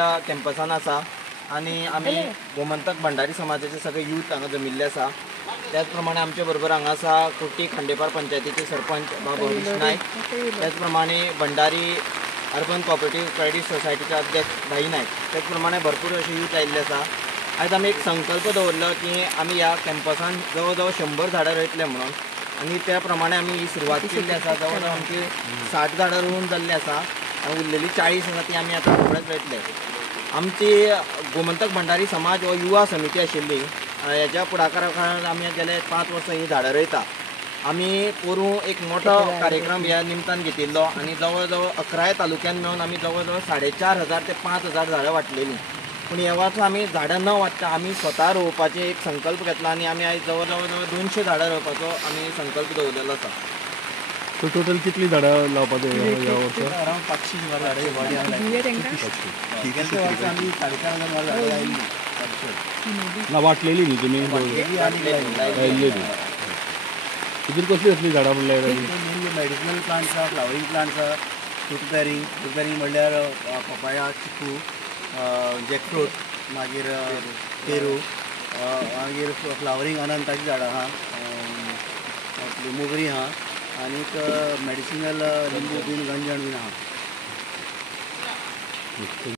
त्या कॅम्पसान आसा आणि आम्ही गोमंतक भंडारी समाजाचे सगळे यूथ हांगा जमिल्ले आसा। त्याच प्रमाणे आमचे बरोबर हांगा आसा कुर्टी खांडेपार पंचायतीचे सरपंच बाबा हरीश नायक, त्याच प्रमाणे भंडारी अर्बन कोऑपरेटिव्ह क्रेडिट सोसायटीचे अध्यक्ष भाई नायक, त्याच प्रमाणे भरपूर असे यूथ आयिल्ले आसा। आज आमी एक संकल्प दवरलो की आमी ह्या कॅम्पसान जवळ जवळ 100 झाडां रोयतले म्हणून, आणि त्या प्रमाणे आमी ही सुरवात केल्ली आसा। जवळ जवळ आमची 60 झाडां रोवन जाल्ली आसा, उरलेली 40 आसा ती आमी आतां रोखडेच रोयतले। आमची गोमंतक भंडारी समाज हो युवा समिती आशिल्ली, हेच्या फुडाकारान आमी गेले 5 वर्सां ही झाडां रोयता। आमी पोरूं एक मोठो कार्यक्रम ह्या निमतान घेतिल्लो आणि जवळ जवळ 11 तालुक्यान मेळून आमी जवळ जवळ 4,500 ते 5,000 झाडां वाटलेलीं। पूण ह्या वर्सा आमी झाडां न वाटता आमी स्वता रोवपाचे एक संकल्प घेतला आणि आमी आयज जवळ जवळ 200 झाडां रोवपाचो आमी संकल्प दवरलेलो आसा। सो टोटल कितली झाडां लावपाचे ह्या वर्सा? अरावंड 500 झाडां आमी 4,500 झाडां लायिल्लीं ना वाटलेली न्ही तुमी? लायिल्लेली। तितून कसली कसली झाडां म्हणल्यार? मेडिसिनल प्लांट्स आसा, फ्लावरींग प्लांट्स आसा, फ्रूट बेरिंग म्हणल्यार पपाया, चिकू, जॅकफ्रूट, मागीर पेरू, मागीर फ्लावरींग अनंताची झाडां आहा, आपली मोगरी आहा, आनीक मेडिसिनल लिंबू बीन गंजण बीन आहा।